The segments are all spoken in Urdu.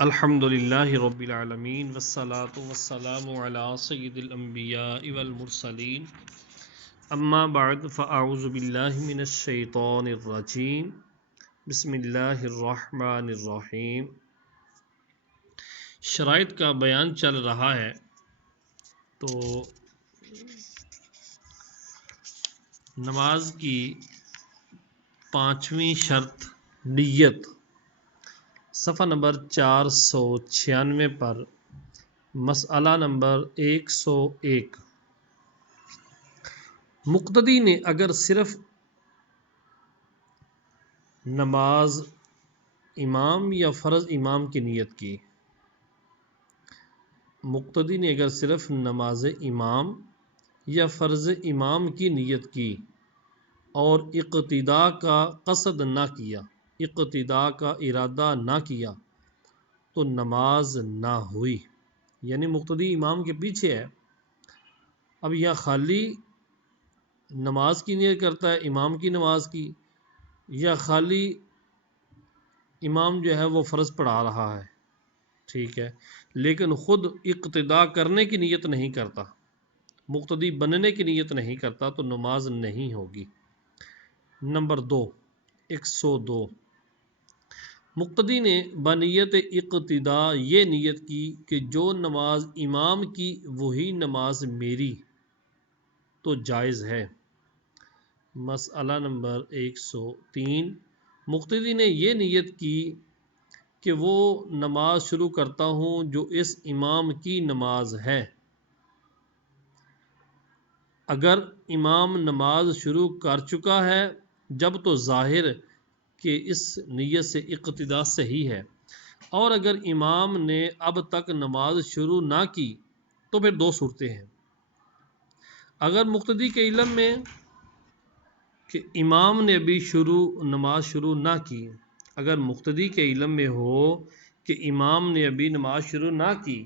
الحمدللہ رب العالمین والصلاة والسلام علی سید الانبیاء والمرسلین اما بعد فاعوذ باللہ من الشیطان الرجیم بسم اللہ الرحمن الرحیم۔ شرائط کا بیان چل رہا ہے، تو نماز کی پانچویں شرط نیت صفحہ نمبر 496 پر مسئلہ نمبر 101۔ مقتدی نے اگر صرف نماز امام یا فرض امام کی نیت کی، مقتدی نے اگر صرف نماز امام یا فرض امام کی نیت کی اور اقتداء کا قصد نہ کیا، اقتداء کا ارادہ نہ کیا، تو نماز نہ ہوئی۔ یعنی مقتدی امام کے پیچھے ہے، اب یا خالی نماز کی نیت کرتا ہے امام کی نماز کی، یا خالی امام جو ہے وہ فرض پڑھا رہا ہے، ٹھیک ہے، لیکن خود اقتداء کرنے کی نیت نہیں کرتا، مقتدی بننے کی نیت نہیں کرتا، تو نماز نہیں ہوگی۔ نمبر 2، 102۔ مقتدی نے بنیت اقتداء یہ نیت کی کہ جو نماز امام کی وہی نماز میری، تو جائز ہے۔ مسئلہ نمبر 103۔ مقتدی نے یہ نیت کی کہ وہ نماز شروع کرتا ہوں جو اس امام کی نماز ہے۔ اگر امام نماز شروع کر چکا ہے جب تو ظاہر کہ اس نیت سے اقتداء صحیح ہے، اور اگر امام نے اب تک نماز شروع نہ کی تو پھر دو صورتیں ہیں۔ اگر مقتدی کے علم میں کہ امام نے ابھی نماز شروع نہ کی، اگر مقتدی کے علم میں ہو کہ امام نے ابھی نماز شروع نہ کی،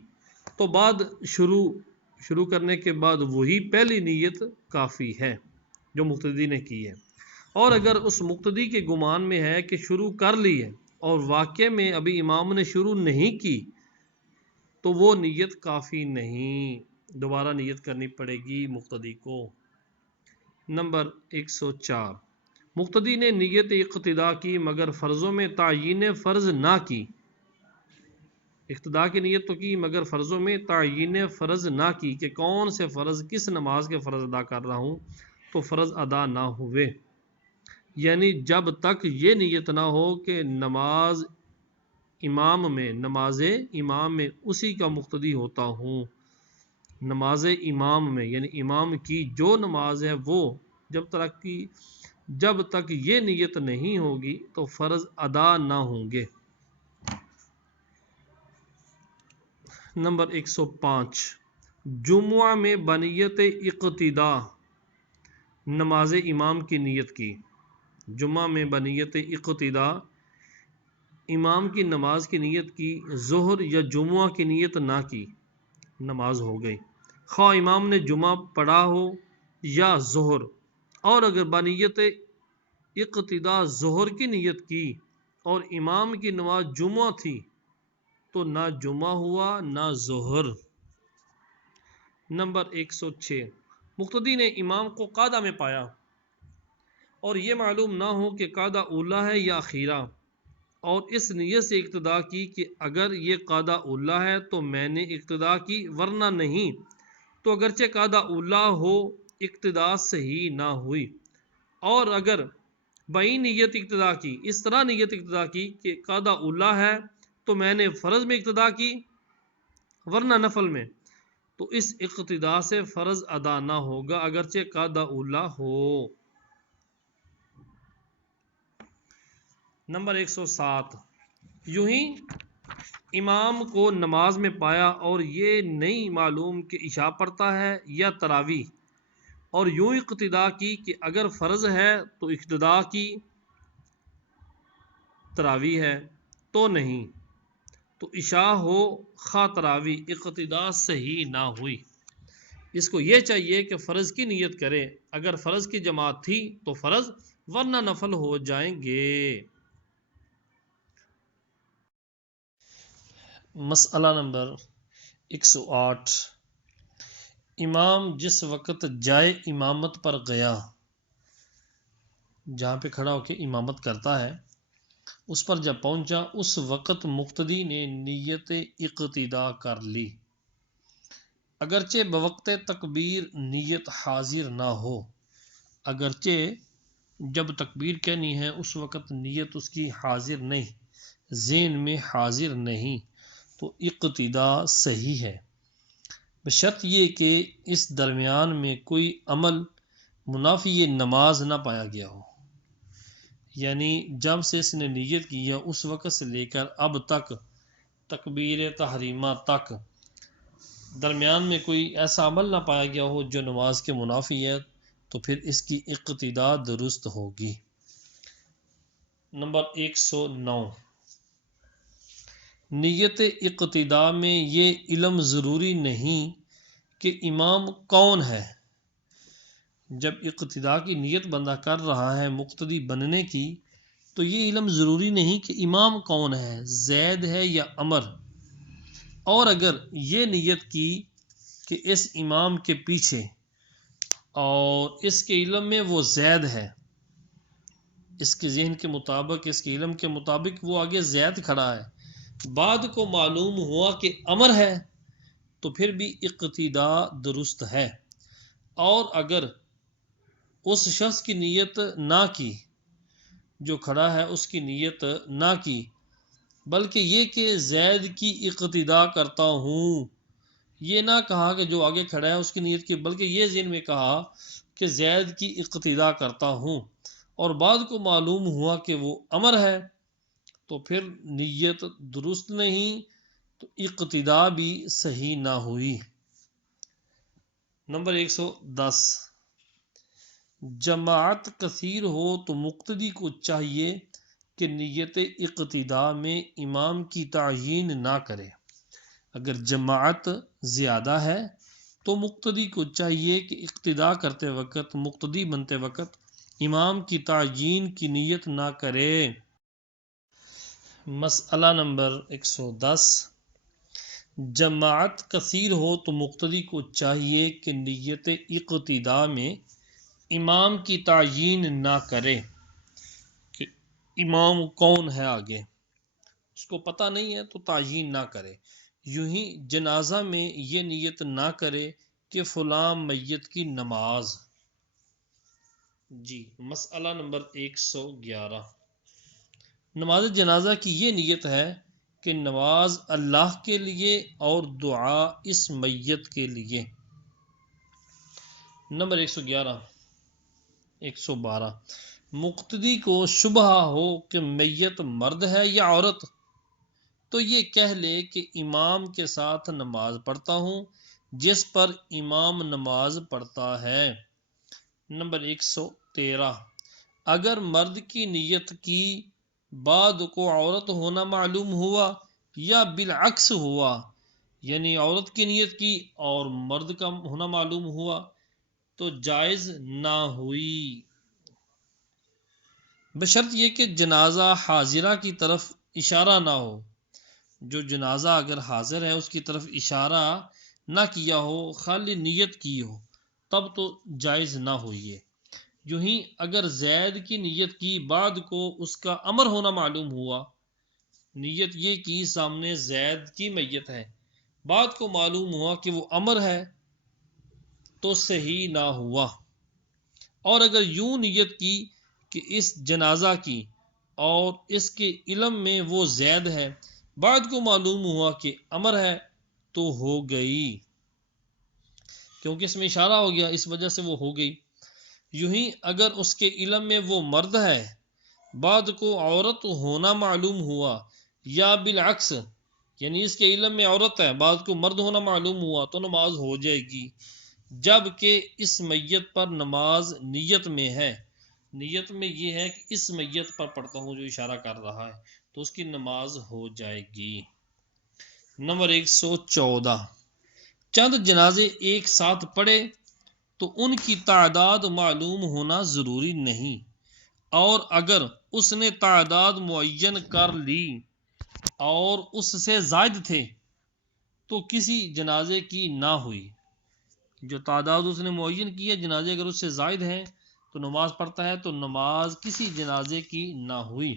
تو بعد شروع کرنے کے بعد وہی پہلی نیت کافی ہے جو مقتدی نے کی ہے۔ اور اگر اس مقتدی کے گمان میں ہے کہ شروع کر لی ہے اور واقع میں ابھی امام نے شروع نہیں کی، تو وہ نیت کافی نہیں، دوبارہ نیت کرنی پڑے گی مقتدی کو۔ نمبر 104۔ مقتدی نے نیت اقتداء کی مگر فرضوں میں تعیین فرض نہ کی، اقتداء کی نیت تو کی مگر فرضوں میں تعیین فرض نہ کی کہ کون سے فرض کس نماز کے فرض ادا کر رہا ہوں، تو فرض ادا نہ ہوئے۔ یعنی جب تک یہ نیت نہ ہو کہ نماز امام میں اسی کا مقتدی ہوتا ہوں، نماز امام میں یعنی امام کی جو نماز ہے وہ جب تک یہ نیت نہیں ہوگی تو فرض ادا نہ ہوں گے۔ نمبر 105۔ جمعہ میں بنیت اقتداء نماز امام کی نیت کی، جمعہ میں بنیت اقتداء امام کی نماز کی نیت کی، ظہر یا جمعہ کی نیت نہ کی، نماز ہو گئی، خواہ امام نے جمعہ پڑھا ہو یا ظہر۔ اور اگر بنیت اقتداء ظہر کی نیت کی اور امام کی نماز جمعہ تھی، تو نہ جمعہ ہوا نہ ظہر۔ نمبر 106۔ مقتدی نے امام کو قعدہ میں پایا اور یہ معلوم نہ ہو کہ قعدہ اولیٰ ہے یا اخیرہ، اور اس نیت سے اقتداء کی کہ اگر یہ قعدہ اولیٰ ہے تو میں نے اقتداء کی ورنہ نہیں، تو اگرچہ قعدہ اولیٰ ہو اقتداء صحیح نہ ہوئی۔ اور اگر بئی نیت اقتداء کی، اس طرح نیت اقتداء کی کہ قعدہ اولیٰ ہے تو میں نے فرض میں اقتداء کی ورنہ نفل میں، تو اس اقتداء سے فرض ادا نہ ہوگا اگرچہ قعدہ اولیٰ ہو۔ نمبر 107۔ یوں ہی امام کو نماز میں پایا اور یہ نہیں معلوم کہ عشاء پڑھتا ہے یا تراویح، اور یوں اقتداء کی کہ اگر فرض ہے تو اقتداء کی، تراویح ہے تو نہیں، تو عشاء ہو خواہ تراویح، اقتداء صحیح نہ ہوئی۔ اس کو یہ چاہیے کہ فرض کی نیت کرے، اگر فرض کی جماعت تھی تو فرض ورنہ نفل ہو جائیں گے۔ مسئلہ نمبر 108، امام جس وقت جائے امامت پر گیا، جہاں پہ کھڑا ہو کے امامت کرتا ہے، اس پر جب پہنچا اس وقت مقتدی نے نیت اقتداء کر لی، اگرچہ بوقت تکبیر نیت حاضر نہ ہو، اگرچہ جب تکبیر کہنی ہے اس وقت نیت اس کی حاضر نہیں، ذہن میں حاضر نہیں، تو اقتداء صحیح ہے، بشرط یہ کہ اس درمیان میں کوئی عمل منافی نماز نہ پایا گیا ہو، یعنی جب سے اس نے نیت کی ہے اس وقت سے لے کر اب تک تکبیر تحریمہ تک درمیان میں کوئی ایسا عمل نہ پایا گیا ہو جو نماز کے منافی ہے، تو پھر اس کی اقتداء درست ہوگی۔ نمبر 109، نیت اقتداء میں یہ علم ضروری نہیں کہ امام کون ہے۔ جب اقتداء کی نیت بندہ کر رہا ہے مقتدی بننے کی، تو یہ علم ضروری نہیں کہ امام کون ہے، زید ہے یا عمر، اور اگر یہ نیت کی کہ اس امام کے پیچھے اور اس کے علم میں وہ زید ہے، اس کے ذہن کے مطابق، اس کے علم کے مطابق وہ آگے زید کھڑا ہے، بعد کو معلوم ہوا کہ عمر ہے، تو پھر بھی اقتداء درست ہے۔ اور اگر اس شخص کی نیت نہ کی، جو کھڑا ہے اس کی نیت نہ کی، بلکہ یہ کہ زید کی اقتداء کرتا ہوں، یہ نہ کہا کہ جو آگے کھڑا ہے اس کی نیت کی، بلکہ یہ ذہن میں کہا کہ زید کی اقتداء کرتا ہوں، اور بعد کو معلوم ہوا کہ وہ عمر ہے، تو پھر نیت درست نہیں، تو اقتداء بھی صحیح نہ ہوئی۔ نمبر 110، جماعت کثیر ہو تو مقتدی کو چاہیے کہ نیت اقتداء میں امام کی تعیین نہ کرے۔ اگر جماعت زیادہ ہے تو مقتدی کو چاہیے کہ اقتداء کرتے وقت، مقتدی بنتے وقت، امام کی تعیین کی نیت نہ کرے۔ مسئلہ نمبر 110، جماعت کثیر ہو تو مقتدی کو چاہیے کہ نیت اقتداء میں امام کی تعیین نہ کرے کہ امام کون ہے، آگے اس کو پتہ نہیں ہے تو تعیین نہ کرے۔ یوں ہی جنازہ میں یہ نیت نہ کرے کہ فلاں میت کی نماز۔ جی، مسئلہ نمبر 111، نماز جنازہ کی یہ نیت ہے کہ نماز اللہ کے لیے اور دعا اس میت کے لیے۔ نمبر 112، مقتدی کو شبہ ہو کہ میت مرد ہے یا عورت، تو یہ کہہ لے کہ امام کے ساتھ نماز پڑھتا ہوں جس پر امام نماز پڑھتا ہے۔ نمبر 113، اگر مرد کی نیت کی بعد کو عورت ہونا معلوم ہوا یا بالعکس ہوا، یعنی عورت کی نیت کی اور مرد کا ہونا معلوم ہوا، تو جائز نہ ہوئی، بشرط یہ کہ جنازہ حاضرہ کی طرف اشارہ نہ ہو۔ جو جنازہ اگر حاضر ہے اس کی طرف اشارہ نہ کیا ہو، خالی نیت کی ہو، تب تو جائز نہ ہوئی ہے۔ یوں ہی اگر زید کی نیت کی بعد کو اس کا عمر ہونا معلوم ہوا، نیت یہ کی سامنے زید کی میت ہے، بعد کو معلوم ہوا کہ وہ عمر ہے، تو صحیح نہ ہوا۔ اور اگر یوں نیت کی کہ اس جنازہ کی اور اس کے علم میں وہ زید ہے، بعد کو معلوم ہوا کہ عمر ہے، تو ہو گئی، کیونکہ اس میں اشارہ ہو گیا، اس وجہ سے وہ ہو گئی۔ یوں ہی اگر اس کے علم میں وہ مرد ہے، بعد کو عورت ہونا معلوم ہوا یا بالعکس، یعنی اس کے علم میں عورت ہے، بعد کو مرد ہونا معلوم ہوا، تو نماز ہو جائے گی، جبکہ اس میت پر نماز نیت میں ہے۔ نیت میں یہ ہے کہ اس میت پر پڑھتا ہوں جو اشارہ کر رہا ہے، تو اس کی نماز ہو جائے گی۔ نمبر 114، چند جنازے ایک ساتھ پڑھے تو ان کی تعداد معلوم ہونا ضروری نہیں، اور اگر اس نے تعداد معین کر لی اور اس سے زائد تھے تو کسی جنازے کی نہ ہوئی. جو تعداد اس نے معین کی ہے، جنازے اگر اس سے زائد ہیں تو نماز پڑھتا ہے، تو نماز کسی جنازے کی نہ ہوئی.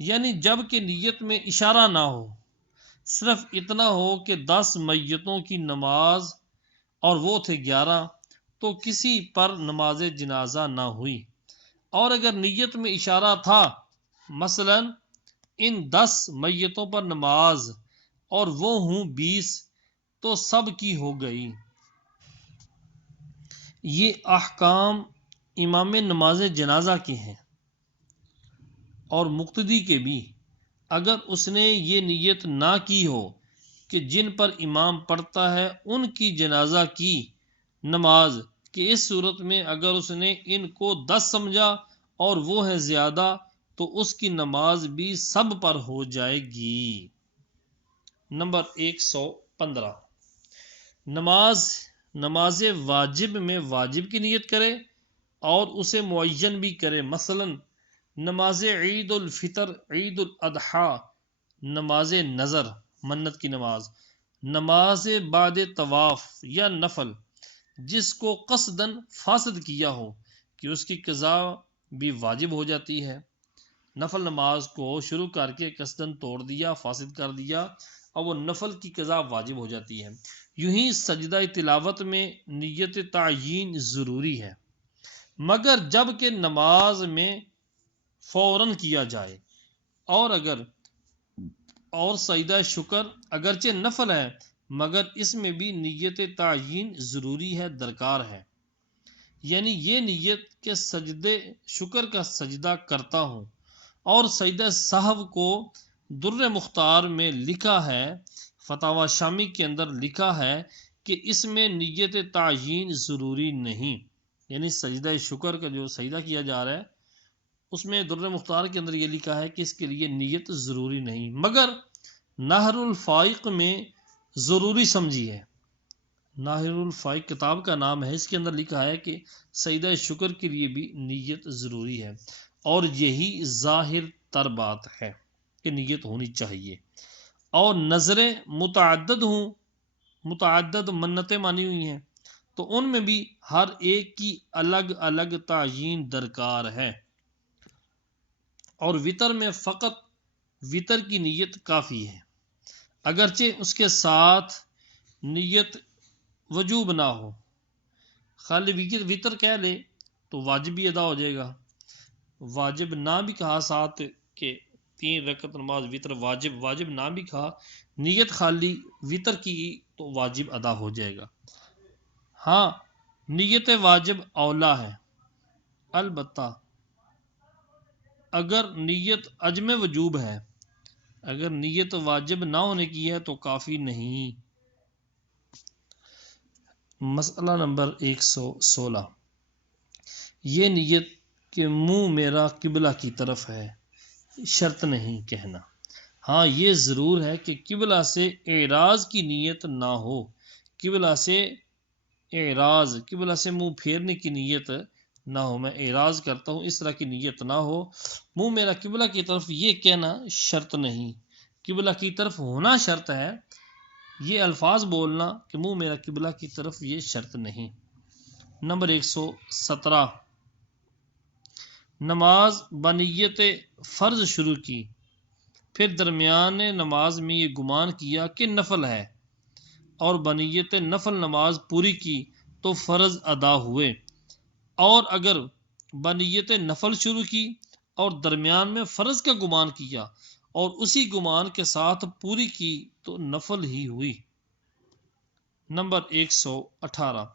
یعنی جب کہ نیت میں اشارہ نہ ہو، صرف اتنا ہو کہ 10 میتوں کی نماز اور وہ تھے 11، تو کسی پر نماز جنازہ نہ ہوئی. اور اگر نیت میں اشارہ تھا، مثلا ان 10 میتوں پر نماز اور وہ ہوں 20، تو سب کی ہو گئی. یہ احکام امام نماز جنازہ کے ہیں اور مقتدی کے بھی. اگر اس نے یہ نیت نہ کی ہو کہ جن پر امام پڑھتا ہے ان کی جنازہ کی نماز، کہ اس صورت میں اگر اس نے ان کو 10 سمجھا اور وہ ہے زیادہ، تو اس کی نماز بھی سب پر ہو جائے گی. نمبر 115، نماز واجب میں واجب کی نیت کرے اور اسے معین بھی کرے. مثلا نماز عید الفطر، عید الاضحیٰ، نماز نظر منت کی نماز، نماز بعد طواف یا نفل جس کو قصداً فاسد کیا ہو کہ اس کی قضا بھی واجب ہو جاتی ہے. نفل نماز کو شروع کر کے قصداً توڑ دیا، فاسد کر دیا، اور وہ نفل کی قضا واجب ہو جاتی ہے. یوں ہی سجدہ تلاوت میں نیت تعیین ضروری ہے، مگر جب کہ نماز میں فوراً کیا جائے. اور سجدہ شکر اگرچہ نفل ہے مگر اس میں بھی نیت تعیین ضروری ہے، درکار ہے. یعنی یہ نیت کہ سجدے شکر کا سجدہ کرتا ہوں. اور سجدہ سہو کو در مختار میں لکھا ہے، فتاوی شامی کے اندر لکھا ہے کہ اس میں نیت تعیین ضروری نہیں. یعنی سجدہ شکر کا جو سجدہ کیا جا رہا ہے اس میں در مختار کے اندر یہ لکھا ہے کہ اس کے لیے نیت ضروری نہیں، مگر نہر الفائق میں ضروری سمجھی ہے. نہر الفائق کتاب کا نام ہے، اس کے اندر لکھا ہے کہ سجدہ شکر کے لیے بھی نیت ضروری ہے، اور یہی ظاہر تر بات ہے کہ نیت ہونی چاہیے. اور نظریں متعدد منتیں مانی ہوئی ہیں، تو ان میں بھی ہر ایک کی الگ الگ تعیین درکار ہے. اور وطر میں فقط وطر کی نیت کافی ہے، اگرچہ اس کے ساتھ نیت وجوب نہ ہو. خالی وطر کہہ لے تو واجب بھی ادا ہو جائے گا. واجب نہ بھی کہا ساتھ کہ 3 رکعت نماز وطر واجب نہ بھی کہا، نیت خالی وطر کی تو واجب ادا ہو جائے گا. ہاں، نیت واجب اولا ہے، البتہ اگر نیت عجم وجوب ہے، اگر نیت واجب نہ ہونے کی ہے تو کافی نہیں. مسئلہ نمبر 116، یہ نیت کہ منہ میرا قبلہ کی طرف ہے شرط نہیں کہنا. ہاں، یہ ضرور ہے کہ قبلہ سے اعراض کی نیت نہ ہو. قبلہ سے منہ پھیرنے کی نیت نہ ہو، میں اعراض کرتا ہوں اس طرح کی نیت نہ ہو. منہ میرا قبلہ کی طرف یہ کہنا شرط نہیں، قبلہ کی طرف ہونا شرط ہے. یہ الفاظ بولنا کہ منہ میرا قبلہ کی طرف، یہ شرط نہیں. نمبر 117، نماز بنیت فرض شروع کی، پھر درمیان نماز میں یہ گمان کیا کہ نفل ہے، اور بنیت نفل نماز پوری کی تو فرض ادا ہوئے. اور اگر بنیت نفل شروع کی اور درمیان میں فرض کا گمان کیا اور اسی گمان کے ساتھ پوری کی تو نفل ہی ہوئی. نمبر 118،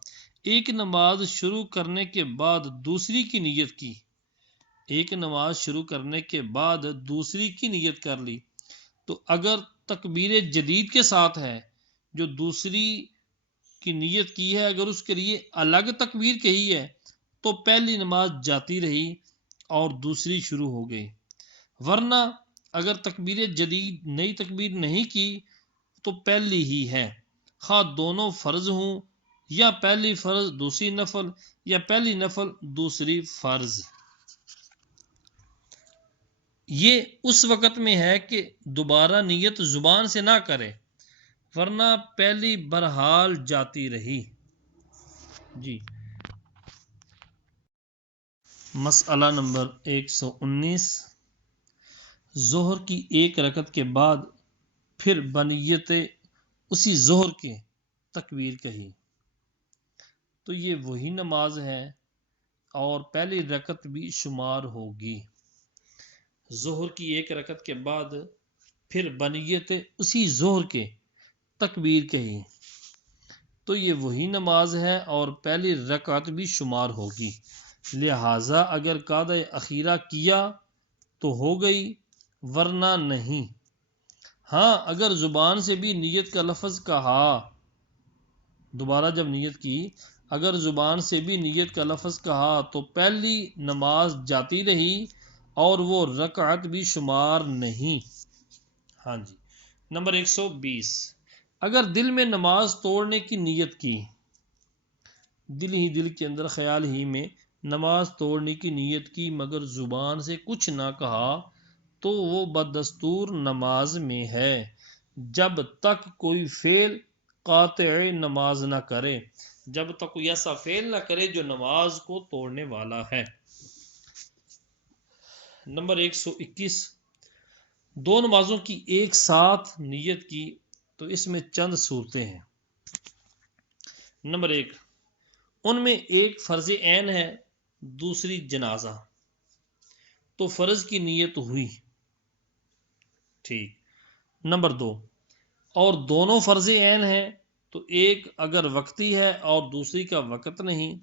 ایک نماز شروع کرنے کے بعد دوسری کی نیت کی. ایک نماز شروع کرنے کے بعد دوسری کی نیت کر لی، تو اگر تکبیر جدید کے ساتھ ہے، جو دوسری کی نیت کی ہے اگر اس کے لیے الگ تکبیر کہی ہے تو پہلی نماز جاتی رہی اور دوسری شروع ہو گئی. ورنہ اگر تکبیر جدید نئی تکبیر نہیں کی تو پہلی ہی ہے، خواہ دونوں فرض ہوں یا پہلی فرض دوسری نفل یا پہلی نفل دوسری فرض. یہ اس وقت میں ہے کہ دوبارہ نیت زبان سے نہ کرے ورنہ پہلی برحال جاتی رہی۔ جی مسئلہ نمبر 119، ظہر کی ایک رکعت کے بعد پھر بنیت اسی ظہر کے تکبیر کہی تو یہ وہی نماز ہے اور پہلی رکعت بھی شمار ہوگی۔ ظہر کی ایک رکعت کے بعد پھر بنیت اسی ظہر کے تکبیر کہی تو یہ وہی نماز ہے اور پہلی رکعت بھی شمار ہوگی، لہٰذا اگر قعدہ اخیرہ کیا تو ہو گئی ورنہ نہیں۔ ہاں اگر زبان سے بھی نیت کا لفظ کہا، دوبارہ جب نیت کی اگر زبان سے بھی نیت کا لفظ کہا تو پہلی نماز جاتی رہی اور وہ رکعت بھی شمار نہیں۔ ہاں جی نمبر 120، اگر دل میں نماز توڑنے کی نیت کی، دل کے اندر خیال ہی میں نماز توڑنے کی نیت کی مگر زبان سے کچھ نہ کہا تو وہ بدستور نماز میں ہے جب تک کوئی فعل قاطع نماز نہ کرے، جب تک کوئی ایسا فعل نہ کرے جو نماز کو توڑنے والا ہے۔ نمبر 121، دو نمازوں کی ایک ساتھ نیت کی تو اس میں چند صورتیں ہیں۔ نمبر 1، ان میں ایک فرض عین ہے دوسری جنازہ تو فرض کی نیت ہوئی، ٹھیک۔ نمبر 2، اور دونوں فرض عین ہیں تو ایک اگر وقتی ہے اور دوسری کا وقت نہیں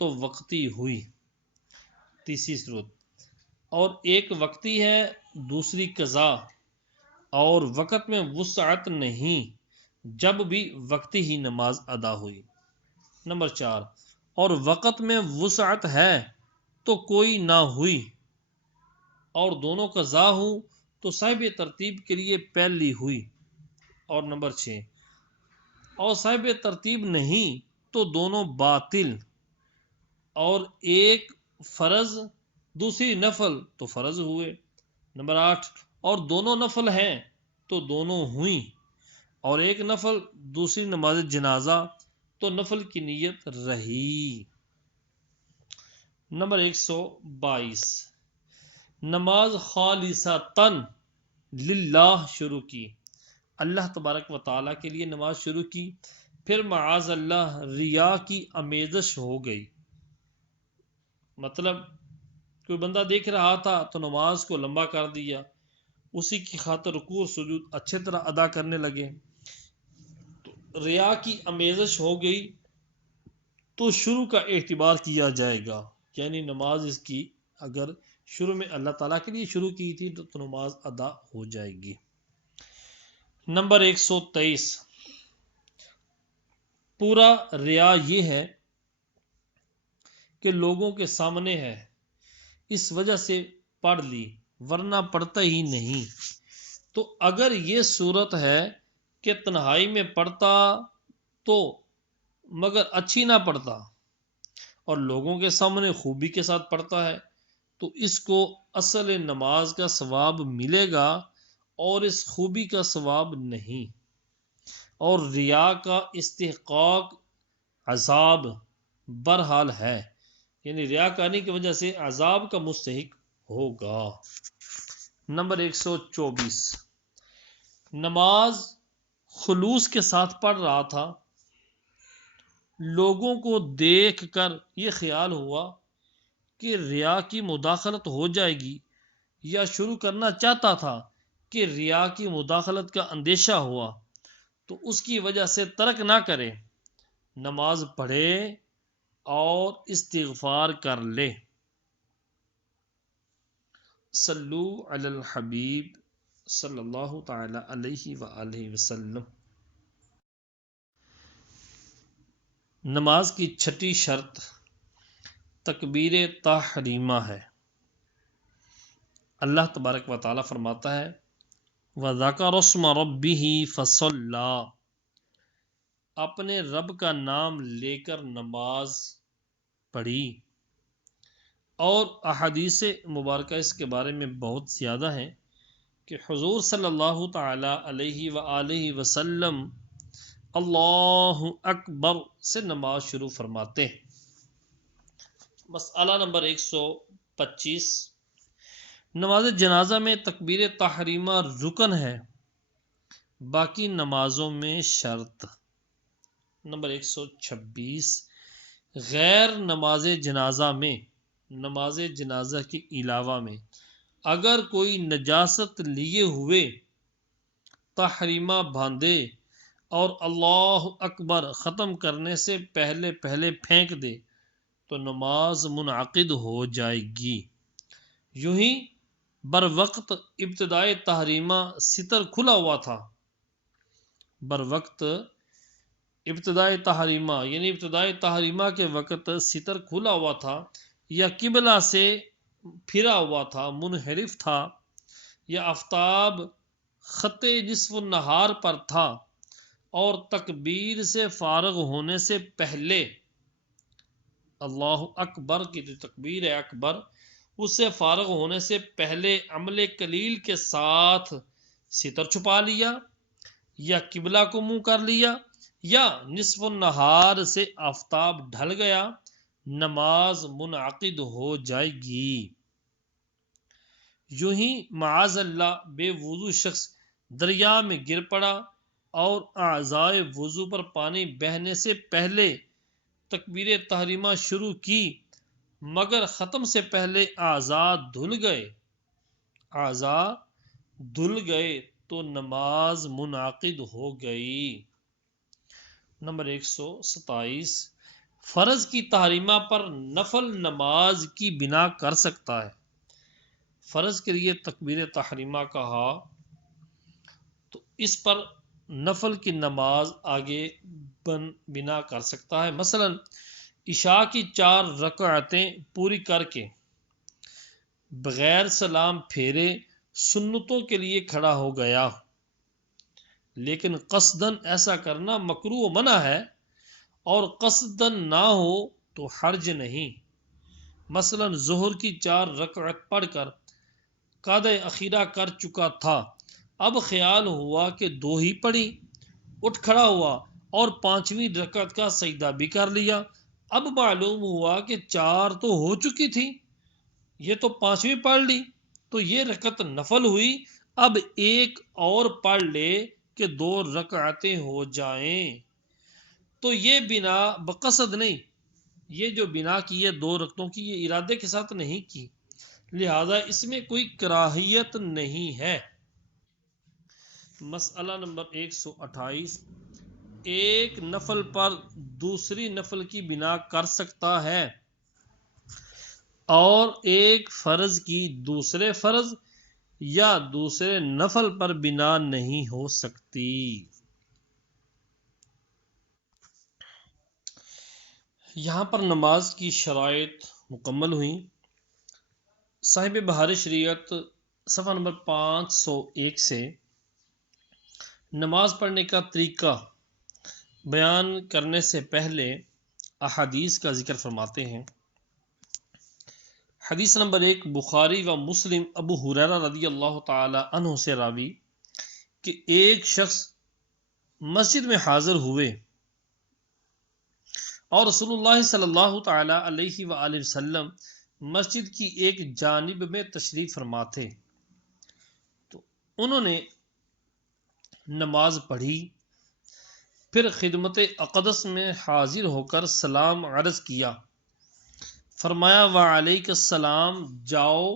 تو وقتی ہوئی، تیسری صورت، اور ایک وقتی ہے دوسری قضا اور وقت میں وسعت نہیں جب بھی وقتی ہی نماز ادا ہوئی۔ نمبر 4، اور وقت میں وسعت ہے تو کوئی نہ ہوئی اور دونوں قضا ہوں تو صاحب ترتیب کے لیے پہلی ہوئی۔ اور نمبر 6، اور صاحب ترتیب نہیں تو دونوں باطل اور ایک فرض دوسری نفل تو فرض ہوئے۔ نمبر 8، اور دونوں نفل ہیں تو دونوں ہوئیں اور ایک نفل دوسری نماز جنازہ تو نفل کی نیت رہی۔ نمبر 122، نماز خالصتاً للہ شروع کی، اللہ تبارک و تعالیٰ کے لیے نماز شروع کی، پھر معاذ اللہ ریا کی آمیزش ہو گئی، مطلب کوئی بندہ دیکھ رہا تھا تو نماز کو لمبا کر دیا، اسی کی خاطر رکوع اور سجود اچھے طرح ادا کرنے لگے تو ریا کی آمیزش ہو گئی تو شروع کا اعتبار کیا جائے گا، یعنی نماز اس کی اگر شروع میں اللہ تعالیٰ کے لیے شروع کی تھی تو نماز ادا ہو جائے گی۔ نمبر 123، پورا ریا یہ ہے کہ لوگوں کے سامنے ہے اس وجہ سے پڑھ لی ورنہ پڑھتا ہی نہیں، تو اگر یہ صورت ہے کہ تنہائی میں پڑھتا تو مگر اچھی نہ پڑھتا اور لوگوں کے سامنے خوبی کے ساتھ پڑھتا ہے تو اس کو اصل نماز کا ثواب ملے گا اور اس خوبی کا ثواب نہیں، اور ریا کا استحقاق عذاب برحال ہے، یعنی ریاکاری کی وجہ سے عذاب کا مستحق ہوگا۔ نمبر 124، نماز خلوص کے ساتھ پڑھ رہا تھا، لوگوں کو دیکھ کر یہ خیال ہوا کہ ریا کی مداخلت ہو جائے گی، یا شروع کرنا چاہتا تھا کہ ریا کی مداخلت کا اندیشہ ہوا تو اس کی وجہ سے ترک نہ کرے، نماز پڑھے اور استغفار کر لے۔ صلو علی الحبیب صلی اللہ تعالی علیہ وآلہ وسلم۔ نماز کی چھٹی شرط تکبیر تحریمہ ہے۔ اللہ تبارک و تعالیٰ فرماتا ہے وَذَكَرَ اسْمَ رَبِّهِ فَصَلَّى، اپنے رب کا نام لے کر نماز پڑھی اور احادیث مبارکہ اس کے بارے میں بہت زیادہ ہیں کہ حضور صلی اللہ تعالی علیہ وآلہ وسلم اللہ اکبر سے نماز شروع فرماتے ہیں۔ مسئلہ نمبر 125، نماز جنازہ میں تکبیر تحریمہ رکن ہے، باقی نمازوں میں شرط۔ نمبر 126، غیر نماز جنازہ میں، نماز جنازہ کے علاوہ میں اگر کوئی نجاست لیے ہوئے تحریمہ باندھے اور اللہ اکبر ختم کرنے سے پہلے پھینک دے تو نماز منعقد ہو جائے گی۔ یوں ہی بر وقت ابتدائے تحریمہ ستر کھلا ہوا تھا، بر وقت ابتدائے تحریمہ یعنی ابتدائے تحریمہ کے وقت ستر کھلا ہوا تھا یا قبلہ سے پھرا ہوا تھا، منحرف تھا، یا آفتاب خط نصف النہار پر تھا اور تکبیر سے فارغ ہونے سے پہلے اللہ اکبر کی جو تکبیر ہے اکبر، اس سے فارغ ہونے سے پہلے عمل قلیل کے ساتھ ستر چھپا لیا یا قبلہ کو منہ کر لیا یا نصف النہار سے آفتاب ڈھل گیا، نماز منعقد ہو جائے گی۔ یوں ہی معاذ اللہ بے وضو شخص دریا میں گر پڑا اور اعضائے وضو پر پانی بہنے سے پہلے تکبیر تحریمہ شروع کی مگر ختم سے پہلے اعضاء دھل گئے تو نماز منعقد ہو گئی۔ نمبر 127، فرض کی تحریمہ پر نفل نماز کی بنا کر سکتا ہے۔ فرض کے لیے تکبیر تحریمہ کہا تو اس پر نفل کی نماز آگے بنا کر سکتا ہے۔ مثلا عشاء کی 4 رکعتیں پوری کر کے بغیر سلام پھیرے سنتوں کے لیے کھڑا ہو گیا، لیکن قصدن ایسا کرنا مکروہ و منع ہے، اور قصدن نہ ہو تو حرج نہیں۔ مثلا ظہر کی 4 رکعت پڑھ کر قعدہ اخیرہ کر چکا تھا، اب خیال ہوا کہ 2 ہی پڑھی، اٹھ کھڑا ہوا اور 5ویں رکعت کا سجدہ بھی کر لیا، اب معلوم ہوا کہ 4 تو ہو چکی تھی، یہ تو 5ویں پڑھ لی تو یہ رکعت نفل ہوئی، اب ایک اور پڑھ لے کہ 2 رکعتیں ہو جائیں، تو یہ بنا بقصد نہیں، یہ جو بنا کی ہے 2 رکعتوں کی، یہ ارادے کے ساتھ نہیں کی، لہذا اس میں کوئی کراہیت نہیں ہے۔ مسئلہ نمبر 128، ایک نفل پر دوسری نفل کی بنا کر سکتا ہے اور ایک فرض کی دوسرے فرض یا دوسرے نفل پر بنا نہیں ہو سکتی۔ یہاں پر نماز کی شرائط مکمل ہوئی۔ صاحب بہار شریعت صفحہ نمبر 501 سے نماز پڑھنے کا طریقہ بیان کرنے سے پہلے احادیث کا ذکر فرماتے ہیں۔ حدیث نمبر 1، بخاری و مسلم، ابو ہریرہ رضی اللہ تعالی عنہ سے راوی کہ ایک شخص مسجد میں حاضر ہوئے اور رسول اللہ صلی اللہ تعالی علیہ وآلہ وسلم مسجد کی ایک جانب میں تشریف فرما تھے، تو انہوں نے نماز پڑھی، پھر خدمت اقدس میں حاضر ہو کر سلام عرض کیا، فرمایا وعلیک السلام، جاؤ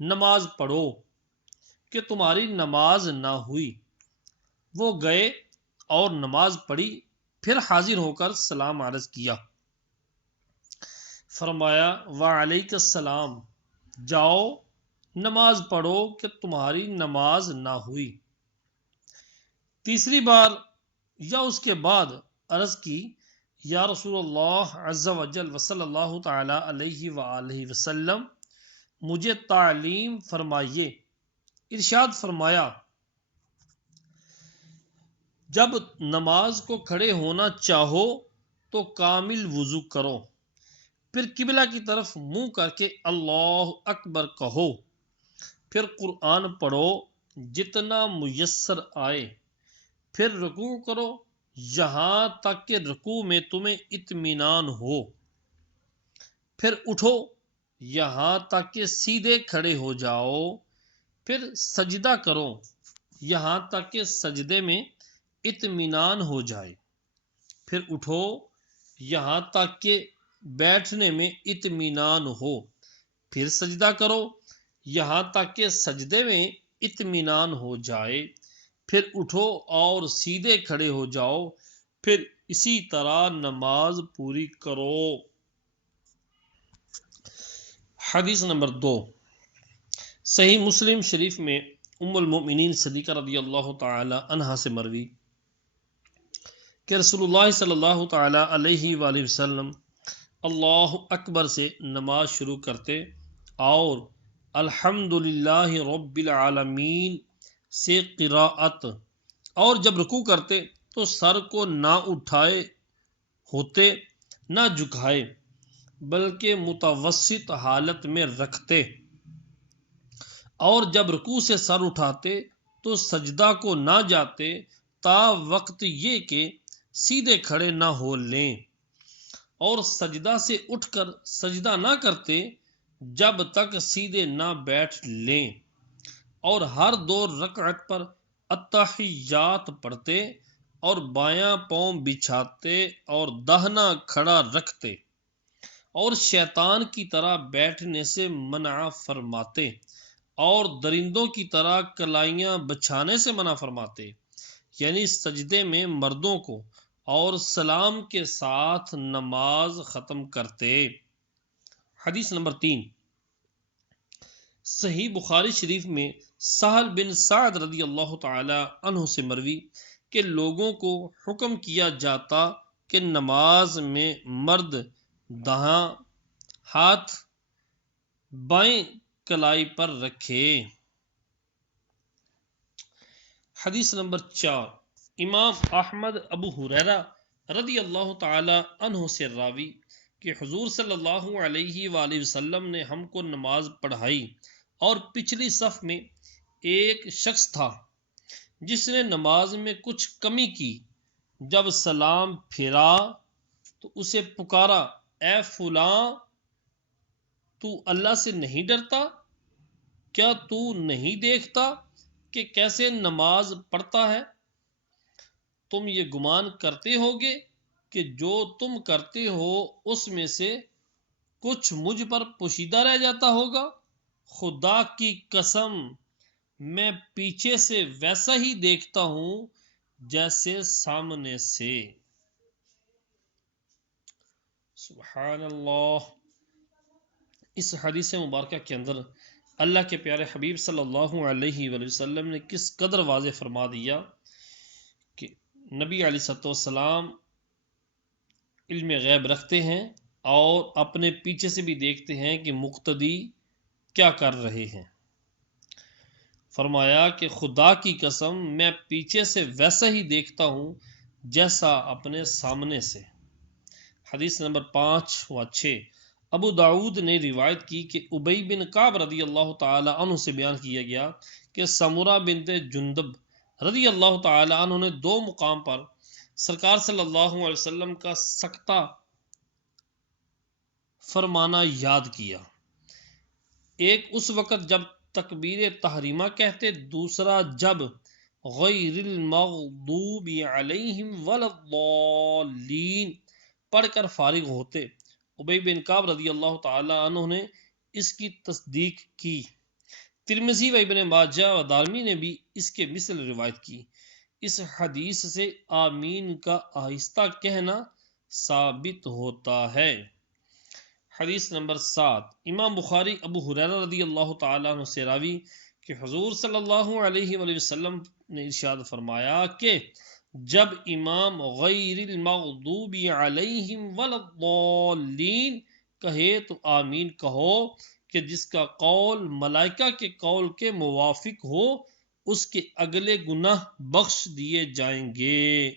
نماز پڑھو کہ تمہاری نماز نہ ہوئی۔ وہ گئے اور نماز پڑھی، پھر حاضر ہو کر سلام عرض کیا، فرمایا وعلیک السلام، جاؤ نماز پڑھو کہ تمہاری نماز نہ ہوئی۔ تیسری بار یا اس کے بعد عرض کی، یا رسول اللہ عز و جل وصلی اللہ تعالی علیہ وآلہ وسلم، مجھے تعلیم فرمائیے۔ ارشاد فرمایا، جب نماز کو کھڑے ہونا چاہو تو کامل وضو کرو، پھر قبلہ کی طرف منہ کر کے اللہ اکبر کہو، پھر قرآن پڑھو جتنا میسر آئے، پھر رکوع کرو یہاں تک کہ رکوع میں تمہیں اطمینان ہو، پھر اٹھو یہاں تک کہ سیدھے کھڑے ہو جاؤ، پھر سجدہ کرو یہاں تک کہ سجدے میں اطمینان ہو جائے، پھر اٹھو یہاں تک کہ بیٹھنے میں اطمینان ہو، پھر سجدہ کرو یہاں تک کہ سجدے میں اطمینان ہو جائے، پھر اٹھو اور سیدھے کھڑے ہو جاؤ، پھر اسی طرح نماز پوری کرو۔ حدیث نمبر 2، صحیح مسلم شریف میں ام المؤمنین صدیقہ رضی اللہ تعالی عنہا سے مروی کہ رسول اللہ صلی اللہ تعالی علیہ وآلہ وسلم اللہ اکبر سے نماز شروع کرتے اور الحمدللہ رب العالمین سے قراءت، اور جب رکوع کرتے تو سر کو نہ اٹھائے ہوتے نہ جھکائے بلکہ متوسط حالت میں رکھتے، اور جب رکوع سے سر اٹھاتے تو سجدہ کو نہ جاتے تا وقت یہ کہ سیدھے کھڑے نہ ہو لیں، اور سجدہ سے اٹھ کر سجدہ نہ کرتے جب تک سیدھے نہ بیٹھ لیں، اور ہر 2 رکعت پر اتحیات پڑھتے اور بایاں پاؤں بچھاتے اور داہنا کھڑا رکھتے، اور شیطان کی طرح بیٹھنے سے منع فرماتے اور درندوں کی طرح کلائیاں بچھانے سے منع فرماتے، یعنی سجدے میں مردوں کو، اور سلام کے ساتھ نماز ختم کرتے۔ حدیث نمبر 3، صحیح بخاری شریف میں سہل بن سعد رضی اللہ تعالی عنہ سے مروی کہ لوگوں کو حکم کیا جاتا کہ نماز میں مرد داں ہاتھ بائیں کلائی پر رکھے۔ حدیث نمبر 4، امام احمد ابو ہریرہ رضی اللہ تعالی عنہ سے راوی کہ حضور صلی اللہ علیہ وآلہ وسلم نے ہم کو نماز پڑھائی اور پچھلی صف میں ایک شخص تھا جس نے نماز میں کچھ کمی کی، جب سلام پھیرا تو اسے پکارا، اے فلاں تو اللہ سے نہیں ڈرتا؟ کیا تو نہیں دیکھتا کہ کیسے نماز پڑھتا ہے؟ تم یہ گمان کرتے ہوگے کہ جو تم کرتے ہو اس میں سے کچھ مجھ پر پوشیدہ رہ جاتا ہوگا؟ خدا کی قسم میں پیچھے سے ویسا ہی دیکھتا ہوں جیسے سامنے سے۔ سبحان اللہ۔ اس حدیث مبارکہ کے اندر اللہ کے پیارے حبیب صلی اللہ علیہ وآلہ وسلم نے کس قدر واضح فرما دیا کہ نبی علیہ الصلوۃ والسلام علم غیب رکھتے ہیں اور اپنے پیچھے سے بھی دیکھتے ہیں کہ مقتدی کیا کر رہے ہیں۔ فرمایا کہ خدا کی قسم میں پیچھے سے ویسا ہی دیکھتا ہوں جیسا اپنے سامنے سے۔ حدیث نمبر 5 و 6، ابو داؤد نے روایت کی کہ ابی بن کعب رضی اللہ تعالی عنہ سے بیان کیا گیا کہ سمرہ بنت جندب رضی اللہ تعالی عنہ نے 2 مقام پر سرکار صلی اللہ علیہ وسلم کا سکتہ فرمانا یاد کیا، ایک اس وقت جب تکبیر تحریمہ کہتے، دوسرا جب غیر المغضوب علیہم ولا الضالین پڑھ کر فارغ ہوتے۔ ابی بن کعب رضی اللہ تعالی عنہ نے اس کی تصدیق کی۔ ترمذی و ابن ماجہ و دارمی نے بھی اس کے مثل روایت کی۔ اس حدیث سے آمین کا آہستہ کہنا ثابت ہوتا ہے۔ حدیث نمبر 7، امام بخاری ابو ہریرہ رضی اللہ تعالیٰ عنہ سے راوی کہ حضور صلی اللہ علیہ وآلہ وسلم نے ارشاد فرمایا کہ جب امام غیر المغضوب علیہم ولا الضالین کہے تو آمین کہو کہ جس کا قول ملائکہ کے قول کے موافق ہو اس کے اگلے گناہ بخش دیے جائیں گے۔